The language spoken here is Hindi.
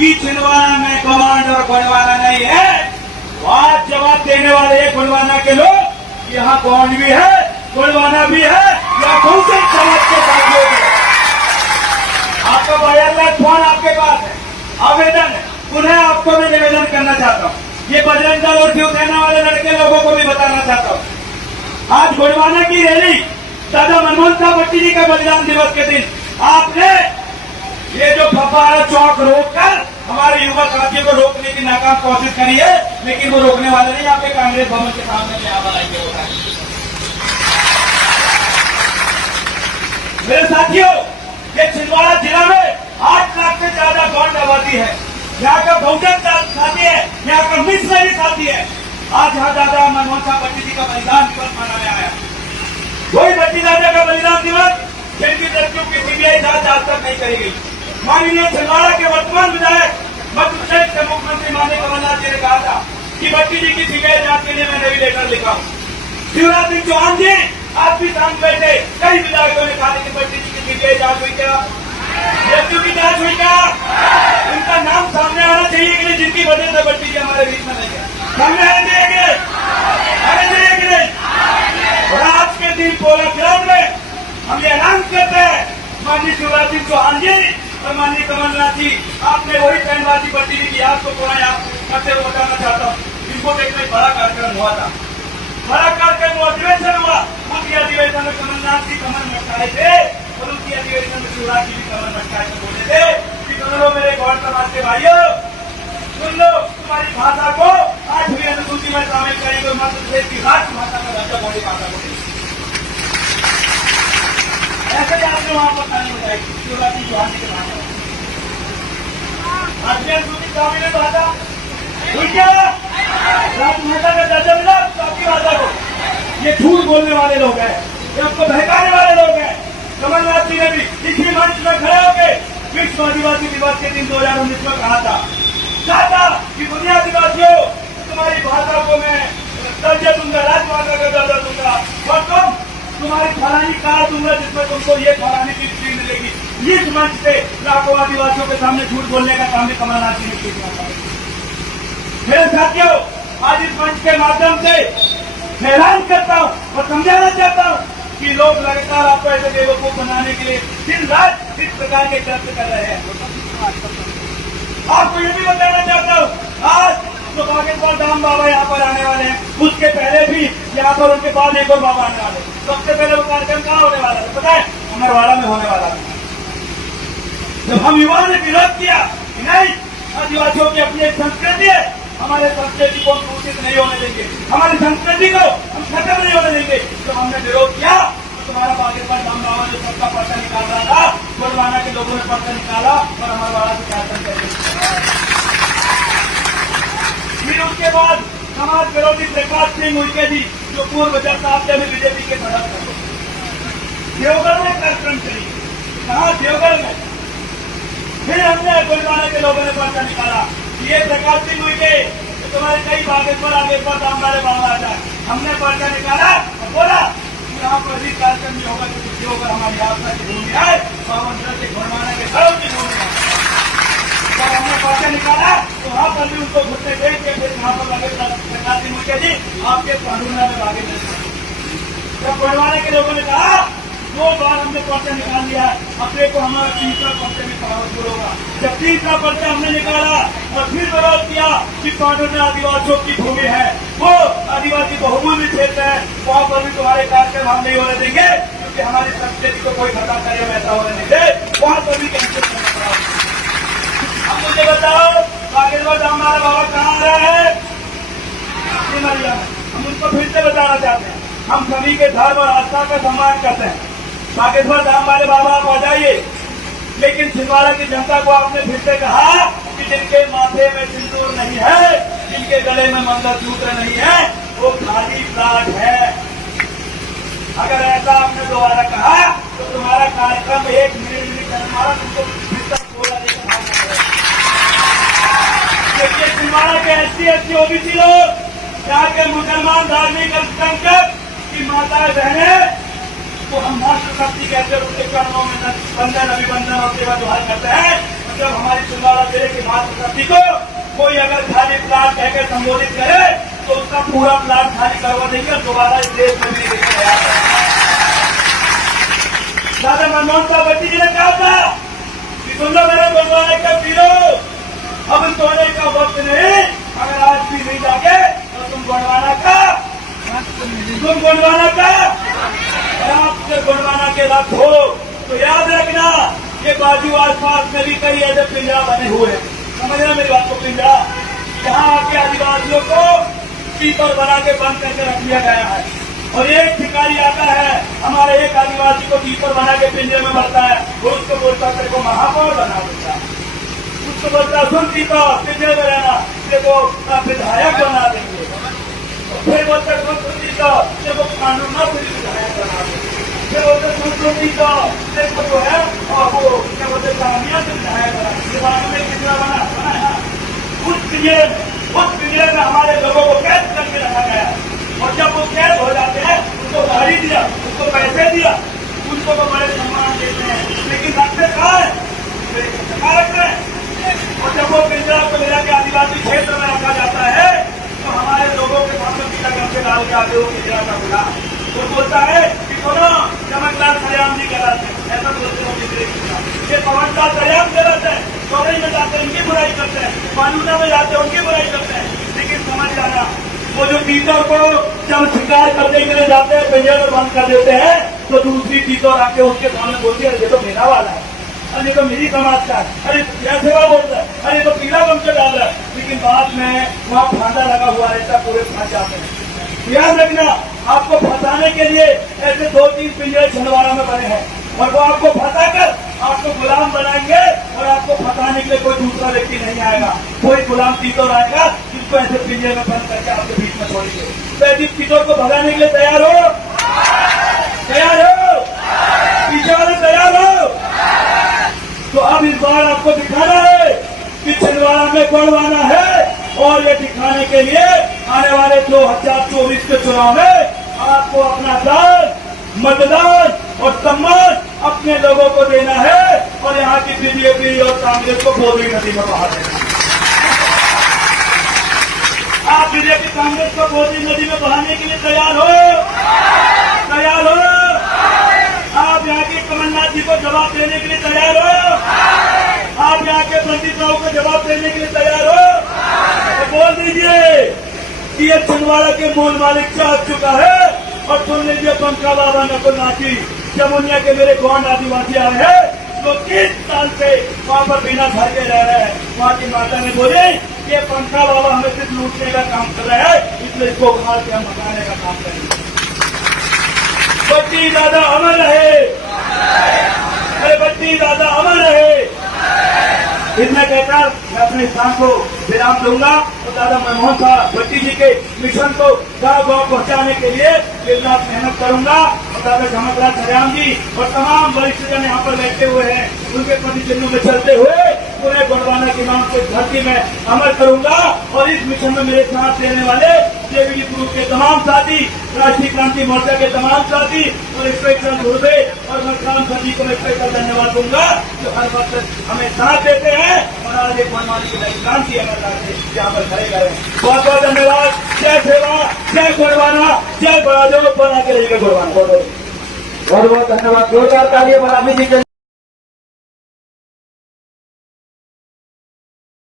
कि छिंदवाड़ा में कमांड और गोंडवाना नहीं है। आज जवाब देने वाले हैं गोंडवाना के लोग, यहाँ कौन भी है, गोंडवाना भी है, या बहुजन समाज के साथ लोग हैं। आपका वायरलेस फोन आपके पास है, आवेदन है। उन्हें आपको मैं निवेदन करना चाहता हूँ, ये बजरंग दल और शिवसेना वाले लड़के लोगों को भी बताना चाहता हूँ, आज गोंडवाना की रैली दादा मनमोहन साहब भट्टी जी का बलिदान दिवस के दिन आपने ये जो फव्वारा चौक रोककर हमारे युवा साथियों को रोकने की नाकाम कोशिश करी है, लेकिन वो रोकने वाले नहीं। यहाँ पे कांग्रेस भवन के सामने क्या बनाएंगे होता है। मेरे साथियों, ये छिंदवाड़ा जिला में 8 लाख से ज्यादा गौंड आबादी है। यहाँ का बहुजन साथी है, यहाँ का मिश्र भी साथी है। आज यहाँ दादा मनमोहन साहब भट्टी जी का बलिदान दिवस मनाने आया। वही भट्टी दादा का बलिदान दिवस जिनकी लड़कियों की सीबीआई जांच आज तक नहीं करी गई। माननीय छिंदवाड़ा के वर्तमान विधायक मध्य प्रदेश के मुख्यमंत्री माननीय कमलनाथ जी ने कहा था कि भट्टी जी की सीबीआई जांच के लिए मैं नई लेटर लिखा हूँ। शिवराज सिंह चौहान जी आज भी सामने बैठे कई विधायकों ने कहा कि भट्टी जी की सीबीआई जांच हुई क्या, मृत्यु की जांच हुई क्या, उनका नाम सामने आना चाहिए कि जिनकी वजह से भट्टी जी हमारे बीच में नहीं है, सामने आने चाहिए कि नहीं। और आज के दिन पोला ग्राउंड में हम ये ऐलान करते हैं, माननीय शिवराज सिंह चौहान जी और माननीय कमलनाथ जी, आपने वही बयानबाजी भट्टी जी की याद को थोड़ा याद करते हुए बताना चाहता हूँ। इनको देखने बड़ा कार्यक्रम हुआ था, बड़ा कार्यक्रम अधिवेशन हुआ। उनकी अधिवेशन में कमलनाथ जी कमल मटकाए थे और उनकी अधिवेशन में शिवराज जी भी कमल मटकाए थे। बोले थे कि सुनो मेरे गौर समाज के भाइयों, सुन लो, तुम्हारी भाषा को 8वीं अनुसूची में शामिल करेंगे, मध्य प्रदेश की राष्ट्रभाषा में दर्जा बोली भाषा बोली। ऐसे ही आपने वहां पर खानी हो जाएगी शिवराज सिंह चौहान जी के भाषा। 8वीं अनुसूची शामिल है भाषा क्या राजभाषा का दर्जा मिला आपकी भाषा को। ये झूठ बोलने वाले लोग हैं, ये आपको बहकाने वाले लोग हैं। कमलनाथ जी ने भी इसी मंच में खड़े होकर विश्व आदिवासी दिवस के दिन 2019 में कहा था कि दुनिया आदिवासियों, तुम्हारी भाषा को मैं दर्जा दूंगा, राजभाषा का दर्जा दूंगा, और तुम्हारी फलानी कार दूंगा जिसमें तुमको ये फलानी की फ्री मिलेगी। इस मंच से लाखों आदिवासियों के सामने झूठ बोलने का काम भी कमलनाथ जी ने किया। मेरे साथियों, आज इस मंच के माध्यम से मैं ऐलान करता हूं और समझाना चाहता हूं कि लोग लगातार आपको ऐसे बेवकूफ बनाने के लिए दिन रात इस प्रकार के प्रयत्न कर रहे हैं। आपको ये भी बताना चाहता हूँ, आज जो बागेश्वर धाम बाबा यहाँ पर आने वाले हैं, उसके पहले भी यहाँ पर उनके बाद एक और बाबा आने वाले। सबसे पहले वो कार्यक्रम कहाँ होने वाला था पता है? अमरवाड़ा में होने वाला था। जब हम युवाओं ने विरोध किया कि नहीं, आदिवासियों की अपनी एक संस्कृति है, हमारे संस्कृति को दूषित नहीं होने देंगे, हमारी संस्कृति को हम खत्म नहीं होने देंगे, तो हमने विरोध किया। तुम्हारा बागेश्वर धाम बाबा जो सबका पर्चा निकाल रहा था, गोंडवाना के लोगों ने पर्चा निकाला और अमरवाड़ा से शासन कर दिया। फिर उसके बाद समाज विरोधी प्रकाश सिंह उइके जी, जो पूर्व जनता में बीजेपी के सदस्य थे, देवगढ़ में कार्यक्रम चली। कहा देवगढ़ में फिर हमने गोंडवाना के लोगों ने पर्चा निकाला, ये प्रकाश सिंह उइके तो तुम्हारे कई बागेश्वर आगेश्वर धाम वाले बाबा आता है। हमने पर्चा निकाला और बोला यहाँ पर भी कार्यक्रम भी होगा, जो होगा हमारी यात्रा की भूमि है, पावन से गोंडवाना के सर्व की भूमि है। तो हमने पर्चा निकाला तो वहाँ पर भी उनको घुटने देख के फिर यहाँ पर लगे प्रकाश सिंह उइके जी आपके कानूना में भागे नहीं। जब गोंडवाना के लोगों ने कहा 2 बार हमने पर्चा निकाल लिया है, अपने को हमारा 3रा पर्चे में शुरू होगा। जब 3रा पर्चा हमने निकाला और फिर विरोध किया कि कानूना आदिवासियों की भूमि है, वो आदिवासी बहुमूल्य क्षेत्र है, वहाँ पर भी तुम्हारे कार्यक्रम हम नहीं होने देंगे, क्योंकि हमारी संस्कृति को कोई खतरा करे वैसा होने नहीं दे। वहाँ पर भी कैंसिल करना। अब मुझे बताओ बागेश्वर धाम हमारा बाबा कहाँ आ रहा है? हम उनको फिर से बताना चाहते हैं, हम सभी के धर्म और आस्था का सम्मान करते हैं। बागेश्वर धाम वाले बाबा आप आ जाइए, लेकिन छिंदवाड़ा की जनता को आपने फिर से कहा कि जिनके माथे में सिंदूर नहीं है, जिनके गले में मंगलसूत्र नहीं है, वो खाली प्लाट है। अगर ऐसा आपने दोबारा कहा तो तुम्हारा कार्यक्रम 1 मिनट नहीं करना, तुमको फिर तक बोला देगा। छिंदवाड़ा के SC OBC लोग, यहाँ के मुसलमान धार्मिक अल्पसंख्यक की माताएं बहनें, तो हम मातृशक्ति कहते हैं, उनके चरणों में वंदन अभिवंदन और सेवा जोहार करते हैं। जब हमारी छिंदवाड़ा जिले की मातृशक्ति को कोई अगर खाली प्लाट कहकर संबोधित करे तो उसका पूरा प्लाट खाली करवा देंगे और दोबारा इस देश में भी लेकर तैयार है। दादा मनमोहन साहब भट्टी जी ने कहा था कि सुन लो मेरे गोंडवाना के पीरो, अब सोने का वक्त नहीं, अगर आज भी नहीं जागे तो तुम गोंडवाना का गोंडवाना के रथ हो। तो याद रखना ये बाजू आसपास में भी कई ऐसे पिंजरा बने हुए हैं, समझना मेरी बात को। पिंजरा यहाँ आके आदिवासियों को पीपर बना के बंद करके रख दिया गया है और एक शिकारी आता है हमारे एक आदिवासी को पीपर बना के पिंजरे में मरता है, वो उसको बोलता है तेरे को महापौर बना देता है, उसको बोलता सुन पीपर पिंजरे में रहना, तेरे को विधायक बना देंगे, फिर बोलते संस्कृति का देखो कानून ना फिर विधायक बना देंगे, फिर बोलते संस्कृति का देखो जो है और वो क्या बोलते कहानियां से विधायक बना देंगे। में कितना बना है उस पिंजरे में हमारे लोगों को कैद करके रखा गया है और जब वो कैद हो जाते हैं उसको गाड़ी दिया, उसको पैसे दिया, उनको तो बड़े सम्मान देते हैं, लेकिन रखते कहाँ है रखते हैं। और जब वो पिंजरा को लेकर के आदिवासी क्षेत्र में रखा जाता है तो हमारे लोगों के सामने पीला करके डाल के आते हो पिंजरा का खुला, वो बोलता है कि सुनो चमकलाल सरेआम जी गलत है, ऐसा बोलते हो पिंजरे के साथ। ये पवनलाल सरेआम गलत है, चौधरी में जाते हैं उनकी बुराई करते हैं, फालूदा में जाते हैं उनकी बुराई करते हैं, लेकिन समझ जाना वो जो तीतर को जब शिकार करने के लिए जाते हैं पिंजरे में बंद कर देते हैं तो दूसरी तीतर आके उसके सामने बोलती है ये तो मेरा वाला है, अरे तो मेरी समाज का है, अरे सेवा बोलता है, अरे तो पीला गमछा डाल रहा है, लेकिन बाद में वहाँ फांदा लगा हुआ रहता, पूरे फंस जाते हैं। याद रखना आपको फंसाने के लिए ऐसे 2-3 पिंजरे छिंदवाड़ा में बने हैं और वो आपको फंसाकर आपको गुलाम बनाएंगे और आपको फंसाने के लिए कोई दूसरा व्यक्ति नहीं आएगा, कोई गुलाम तीतर आएगा जिसको ऐसे पिंजरे में बंद करके आपके बीच में छोड़ेंगे। तो ऐसी तीतर को भगाने के लिए तैयार हो, पीछे वाले तैयार हो। तो अब इस बार आपको दिखाना है कि छिंदवाड़ा में गोंडवाना है और ये दिखाने के लिए आने वाले 2024 के चुनाव में आपको अपना दान, मतदान और सम्मान अपने लोगों को देना है और यहाँ की बीजेपी और कांग्रेस को बोधवी नदी में बहा देना। आप बीजेपी कांग्रेस को बोधवी नदी में बहाने के लिए तैयार हो? आप यहाँ के कमलनाथ जी को जवाब देने के लिए तैयार हो? आप यहाँ के पंडित राव को जवाब देने के लिए तैयार हो? तो बोल दीजिए कि ये छिंदवाड़ा के मूल मालिक चाह चुका है और सुन लीजिए पंखा बाबा नकुल नाची जमुनिया के मेरे गौंड आदिवासी आए हैं जो 30 साल से वहाँ पर बिना घर के रह रहे हैं। वहाँ की माता ने बोली कि पंखा बाबा हमें सिर्फ लूटने का काम कर रहा है, इसलिए इसको उखाड़ के हम भगाने का काम करेंगे। बच्ची दादा अमर रहे, अरे बच्ची दादा अमर रहे। इतना कहकर मैं अपने स्थान को विराम दूंगा और दादा मनमोहन साहब भट्टी जी के मिशन को गांव-गांव पहुंचाने के लिए दिन रात मेहनत करूंगा और दादा चमकलाल सरेआम जी और तमाम वरिष्ठ जन यहाँ पर बैठे हुए हैं उनके प्रति चिन्हों में चलते हुए पूरे गोंडवाना की नाम से धरती में अमल करूंगा और इस मिशन में मेरे साथ देने वाले जेबीजी ग्रुप के तमाम साथी, राष्ट्रीय क्रांति मोर्चा के तमाम साथी और स्पेशल गुरुदे और मलकाम सभी को मैं स्पेशल धन्यवाद दूंगा जो हर वक्त हमें साथ देते हैं और आज एक गोंडवाना की नई क्रांति यहाँ पर खड़े गए। बहुत बहुत धन्यवाद। जय सेवा, जय गोंडवाना, जय बड़ा जो बना के रहेगा गोंडवाना। बहुत बहुत धन्यवाद। 2 4 तालियां बरामी जी के